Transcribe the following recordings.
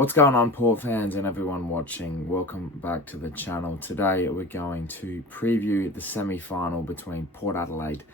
What's going on, Port fans and everyone watching? Welcome back to the channel. Today we're going to preview the semi-final between Port Adelaide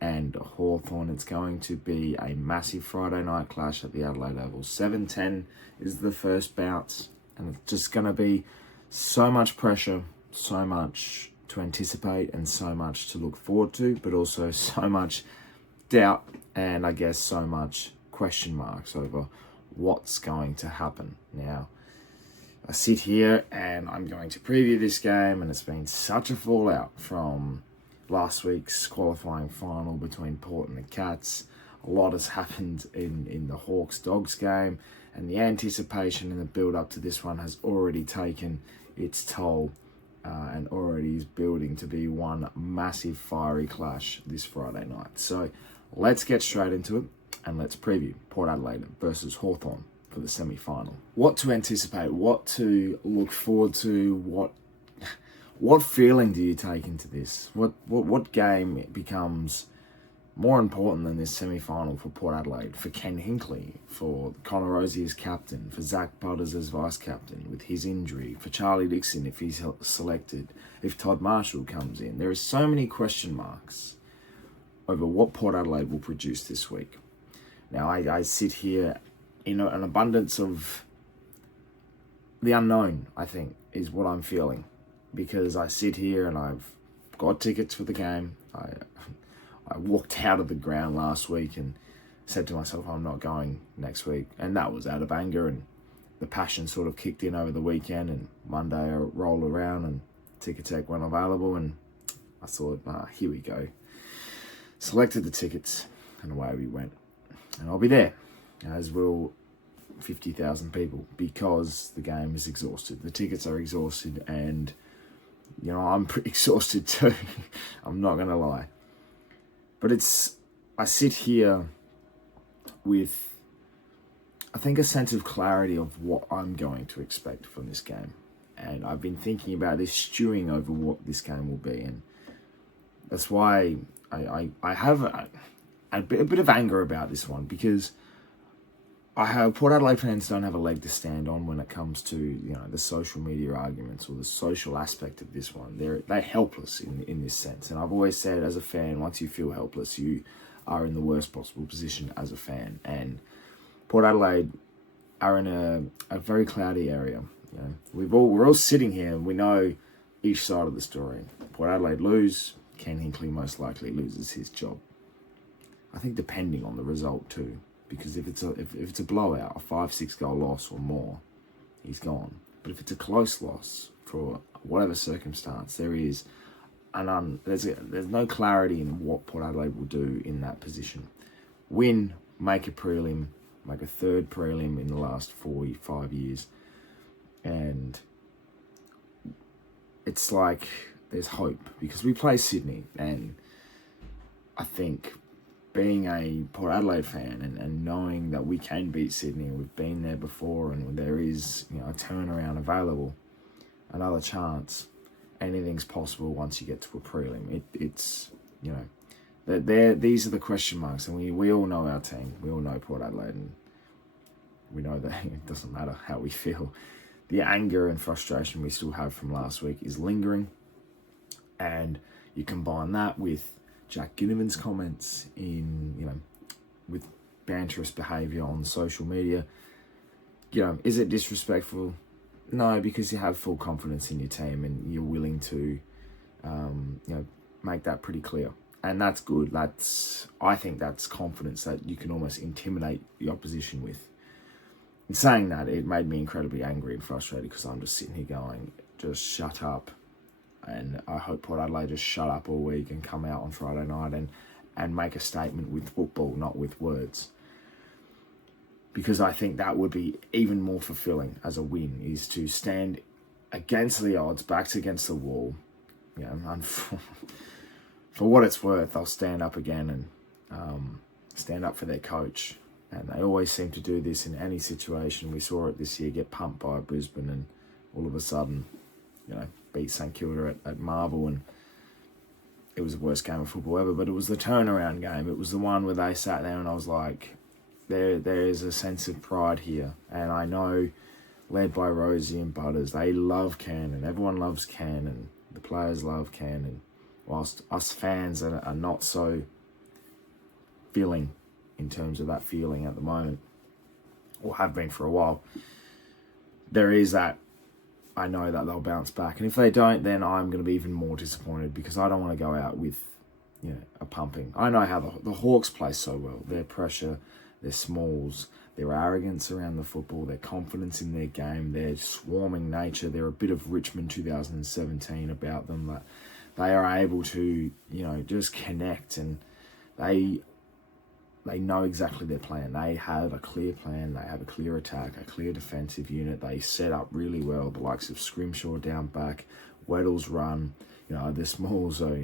and Hawthorn. It's going to be a massive Friday night clash at the Adelaide Oval. 7:10 is the first bounce, and it's just going to be so much pressure, so much to anticipate and so much to look forward to, but also so much doubt and I guess so much question marks over what's going to happen. Now, I sit here and I'm going to preview this game, and it's been such a fallout from last week's qualifying final between Port and the Cats. A lot has happened in the Hawks-Dogs game, and the anticipation and the build-up to this one has already taken its toll and already is building to be one massive fiery clash this Friday night. So let's get straight into it. And let's preview Port Adelaide versus Hawthorn for the semi-final. What to anticipate, what to look forward to, what feeling do you take into this? What game becomes more important than this semi-final for Port Adelaide, for Ken Hinkley, for Connor Rozee as captain, for Zach Butters as vice-captain with his injury, for Charlie Dixon if he's selected, if Todd Marshall comes in? There are so many question marks over what Port Adelaide will produce this week. Now, I sit here in an abundance of the unknown, I think, is what I'm feeling. Because I sit here and I've got tickets for the game. I walked out of the ground last week and said to myself, I'm not going next week. And that was out of anger, and the passion sort of kicked in over the weekend, and Monday I rolled around and Ticketek went available, and I thought, here we go. Selected the tickets and away we went. And I'll be there, as will 50,000 people, because the game is exhausted. The tickets are exhausted, and, you know, I'm pretty exhausted too. I'm not going to lie. But I sit here with, I think, a sense of clarity of what I'm going to expect from this game. And I've been thinking about this, stewing over what this game will be. And that's why I have a bit of anger about this one, because Port Adelaide fans don't have a leg to stand on when it comes to, you know, the social media arguments or the social aspect of this one. They're helpless in this sense. And I've always said, as a fan, once you feel helpless, you are in the worst possible position as a fan. And Port Adelaide are in a very cloudy area. You know, we're all sitting here and we know each side of the story. Port Adelaide lose, Ken Hinkley most likely loses his job. I think depending on the result too, because if it's a blowout, a 5-6 goal loss or more, he's gone. But if it's a close loss for whatever circumstance, there's no clarity in what Port Adelaide will do in that position. Win, make a prelim, make a third prelim in the last 4-5 years, and it's like there's hope, because we play Sydney, and I think, being a Port Adelaide fan and knowing that we can beat Sydney, we've been there before, and there is, you know, a turnaround available, another chance, anything's possible once you get to a prelim. It's you know, these are the question marks, and we all know our team. We all know Port Adelaide, and we know that it doesn't matter how we feel. The anger and frustration we still have from last week is lingering, and you combine that with Jack Ginnivan's comments with banterous behaviour on social media. You know, is it disrespectful? No, because you have full confidence in your team and you're willing to, make that pretty clear. And that's good. I think that's confidence that you can almost intimidate the opposition with. In saying that, it made me incredibly angry and frustrated, because I'm just sitting here going, just shut up. And I hope Port Adelaide just shut up all week and come out on Friday night and make a statement with football, not with words. Because I think that would be even more fulfilling as a win, is to stand against the odds, backs against the wall. You know, and for what it's worth, they'll stand up again and stand up for their coach. And they always seem to do this in any situation. We saw it this year, get pumped by Brisbane, and all of a sudden, you know, beat St Kilda at Marvel, and it was the worst game of football ever. But it was the turnaround game. It was the one where they sat there and I was like, there is a sense of pride here. And I know led by Rosie and Butters. They love Cannon. Everyone loves Cannon. The players love Cannon. Whilst us fans are not so feeling in terms of that feeling at the moment, or have been for a while, there is that, I know that they'll bounce back. And if they don't, then I'm going to be even more disappointed, because I don't want to go out with, a pumping. I know how the Hawks play so well. Their pressure, their smalls, their arrogance around the football, their confidence in their game, their swarming nature. They're a bit of Richmond 2017 about them, that they are able to, just connect, and they know exactly their plan. They have a clear plan. They have a clear attack, a clear defensive unit. They set up really well. The likes of Scrimshaw down back, Weddle's run. Their smalls are,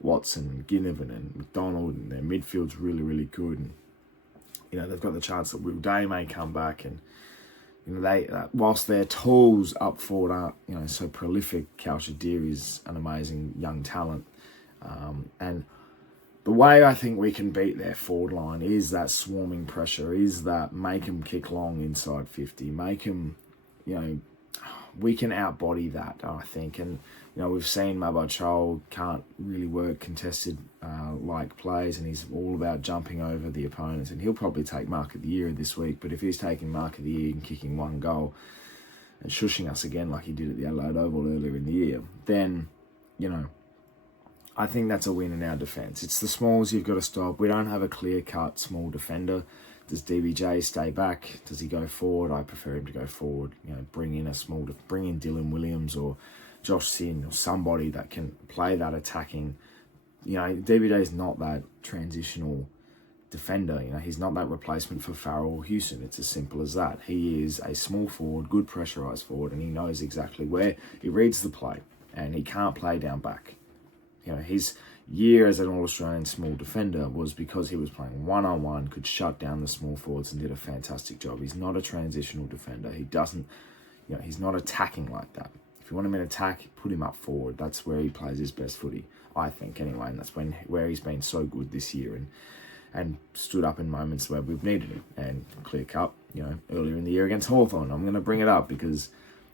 Watson, Ginnivan and McDonald, and their midfield's really, really good. And, they've got the chance that Will Day may come back. And, they, whilst their tools up forward aren't, so prolific, Kalchadir is an amazing young talent. And the way I think we can beat their forward line is that swarming pressure, is that make them kick long inside 50, make them, we can outbody that, I think. And, we've seen Mabad Chol can't really work contested like plays, and he's all about jumping over the opponents, and he'll probably take Mark of the Year this week. But if he's taking Mark of the Year and kicking one goal and shushing us again like he did at the Adelaide Oval earlier in the year, then, I think that's a win in our defence. It's the smalls you've got to stop. We don't have a clear-cut small defender. Does DBJ stay back? Does he go forward? I prefer him to go forward. Bring in Dylan Williams or Josh Sin, or somebody that can play that attacking. DBJ is not that transitional defender. He's not that replacement for Farrell or Houston. It's as simple as that. He is a small forward, good pressurised forward, and he knows exactly where. He reads the play, and he can't play down back. His year as an All-Australian small defender was because he was playing one-on-one, could shut down the small forwards, and did a fantastic job. He's not a transitional defender. He doesn't, he's not attacking like that. If you want him in attack, put him up forward. That's where he plays his best footy, I think, anyway. And that's where he's been so good this year, and stood up in moments where we've needed him. And clear cut, earlier in the year against Hawthorn. I'm going to bring it up because,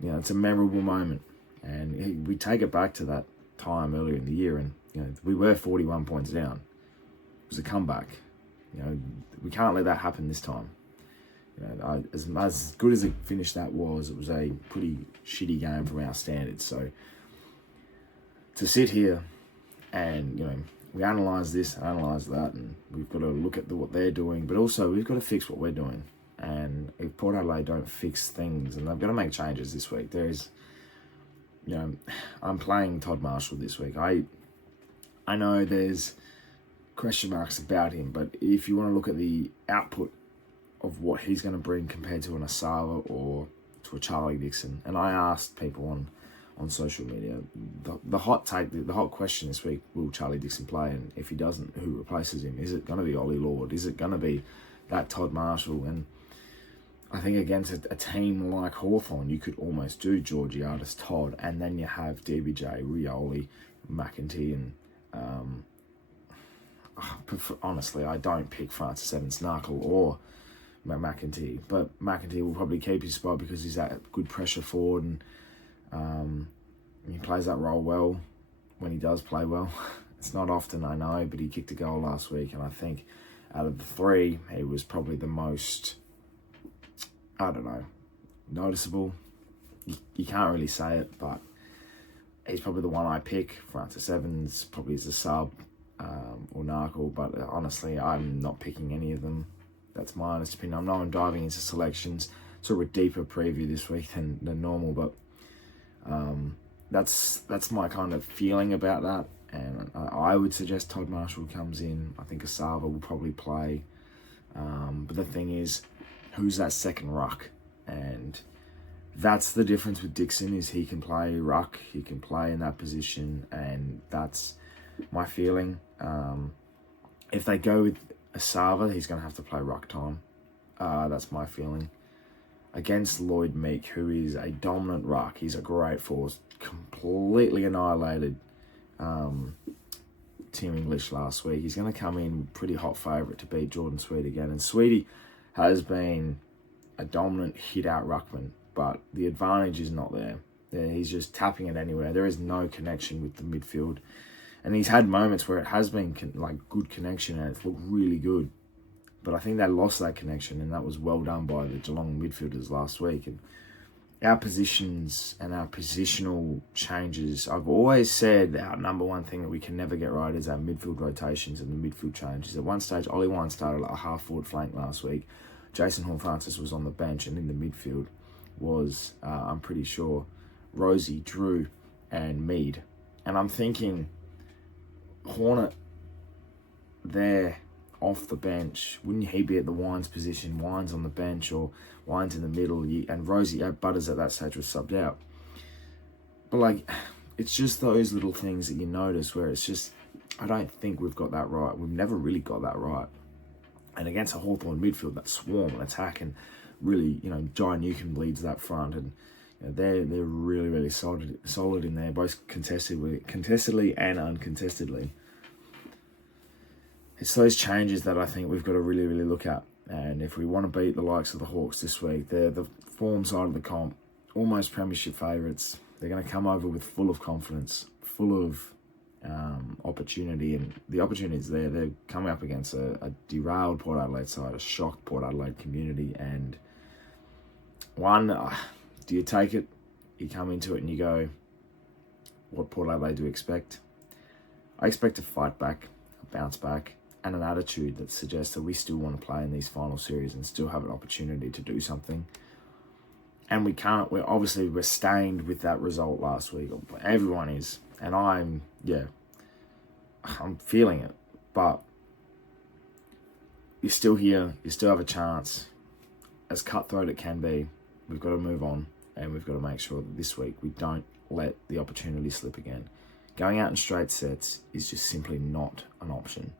it's a memorable moment. And we take it back to that time earlier in the year, and we were 41 points down. It was a comeback. We can't let that happen this time. As good as it finished, it was a pretty shitty game from our standards. So to sit here and we analyse this, analyse that, and we've got to look at what they're doing, but also we've got to fix what we're doing. And if Port Adelaide don't fix things, and they've got to make changes this week, I'm playing Todd Marshall this week. I know there's question marks about him, but if you want to look at the output of what he's going to bring compared to an Asava or to a Charlie Dixon, and I asked people on social media, the hot question this week, will Charlie Dixon play? And if he doesn't, who replaces him? Is it going to be Ollie Lord? Is it going to be that Todd Marshall? And I think against a team like Hawthorn, you could almost do Georgiades, Todd, and then you have DBJ, Rioli, McEntee, and honestly, I don't pick Francis Evans-Narkle or McEntee, but McEntee will probably keep his spot because he's that good pressure forward, and he plays that role well when he does play well. It's not often, I know, but he kicked a goal last week, and I think out of the three, he was probably the most, noticeable. You can't really say it, but he's probably the one I pick. Francis Evans probably is a sub, or Narkle, but honestly, I'm not picking any of them. That's my honest opinion. I know I'm diving into selections, sort of a deeper preview this week than normal, but that's my kind of feeling about that. And I would suggest Todd Marshall comes in. I think Asava will probably play. But the thing is, who's that second ruck? And that's the difference with Dixon, is he can play ruck, he can play in that position, and that's my feeling. If they go with Asava, he's going to have to play ruck time. That's my feeling. Against Lloyd Meek, who is a dominant ruck, he's a great force, completely annihilated Team English last week. He's going to come in pretty hot favourite to beat Jordan Sweet again. And Sweetie has been a dominant hit-out ruckman but the advantage is not there. He's just tapping it anywhere. There is no connection with the midfield. And he's had moments where it has been good connection and it's looked really good. But I think they lost that connection, and that was well done by the Geelong midfielders last week. And our positions and our positional changes, I've always said our number one thing that we can never get right is our midfield rotations and the midfield changes. At one stage, Ollie Wine started a half-forward flank last week. Jason Horne-Francis was on the bench, and in the midfield was, I'm pretty sure, Rosie, Drew, and Mead. And I'm thinking, Hornet there off the bench, wouldn't he be at the Wines position? Wines on the bench, or Wines in the middle, and Rosie Butters at that stage was subbed out. But it's just those little things that you notice where it's just, I don't think we've got that right. We've never really got that right. And against a Hawthorn midfield that swarm and attack, and really, Jai Newcomb leads that front, and they're really, really solid in there, both contestedly and uncontestedly. It's those changes that I think we've got to really, really look at. And if we want to beat the likes of the Hawks this week, they're the form side of the comp, almost premiership favourites. They're going to come over with full of confidence, full of opportunity, and the opportunity is there. They're coming up against a derailed Port Adelaide side, a shocked Port Adelaide community, and do you take it? You come into it and you go, what Port Adelaide do you expect? I expect to fight back, bounce back, and an attitude that suggests that we still want to play in these final series and still have an opportunity to do something. And we're stained with that result last week. Everyone is. And I'm feeling it. But you're still here. You still have a chance. As cutthroat it can be, we've got to move on. And we've got to make sure that this week we don't let the opportunity slip again. Going out in straight sets is just simply not an option.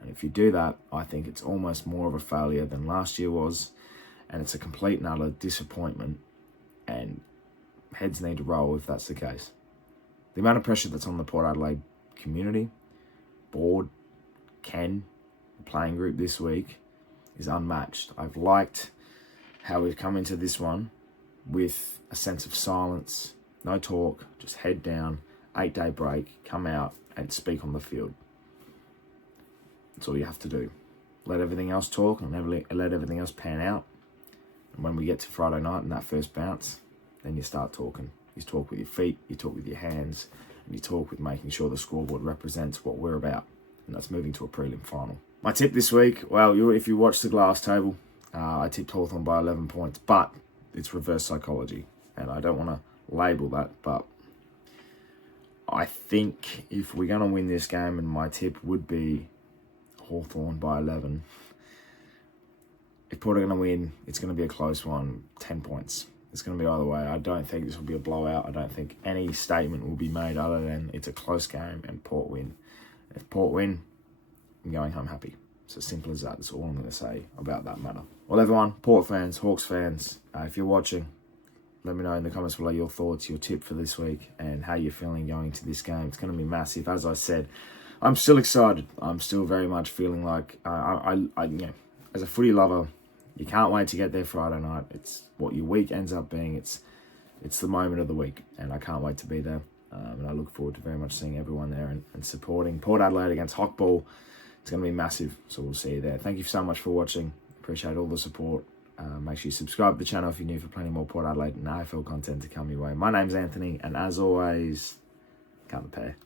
And if you do that, I think it's almost more of a failure than last year was. And it's a complete and utter disappointment. And heads need to roll if that's the case. The amount of pressure that's on the Port Adelaide community, board, the playing group this week is unmatched. I've liked how we've come into this one with a sense of silence, no talk, just head down, 8-day break, come out and speak on the field. That's all you have to do. Let everything else talk and let everything else pan out. And when we get to Friday night and that first bounce, then you start talking. You talk with your feet, you talk with your hands, and you talk with making sure the scoreboard represents what we're about. And that's moving to a prelim final. My tip this week, if you watch the glass table, I tipped Hawthorn by 11 points, but it's reverse psychology. And I don't want to label that, but I think if we're going to win this game, and my tip would be Hawthorn by 11. If Port are going to win, it's going to be a close one, 10 points. It's going to be either way. I don't think this will be a blowout. I don't think any statement will be made other than it's a close game and Port win. If Port win, I'm going home happy. It's as simple as that. That's all I'm going to say about that matter. Well, everyone, Port fans, Hawks fans, if you're watching, let me know in the comments below your thoughts, your tip for this week, and how you're feeling going into this game. It's going to be massive. As I said, I'm still excited. I'm still very much feeling like, as a footy lover, you can't wait to get there Friday night. It's what your week ends up being. It's the moment of the week, and I can't wait to be there. And I look forward to very much seeing everyone there and supporting Port Adelaide against Hokball. It's going to be massive, so we'll see you there. Thank you so much for watching. Appreciate all the support. Make sure you subscribe to the channel if you're new for plenty more Port Adelaide and AFL content to come your way. My name's Anthony, and as always, count the pair.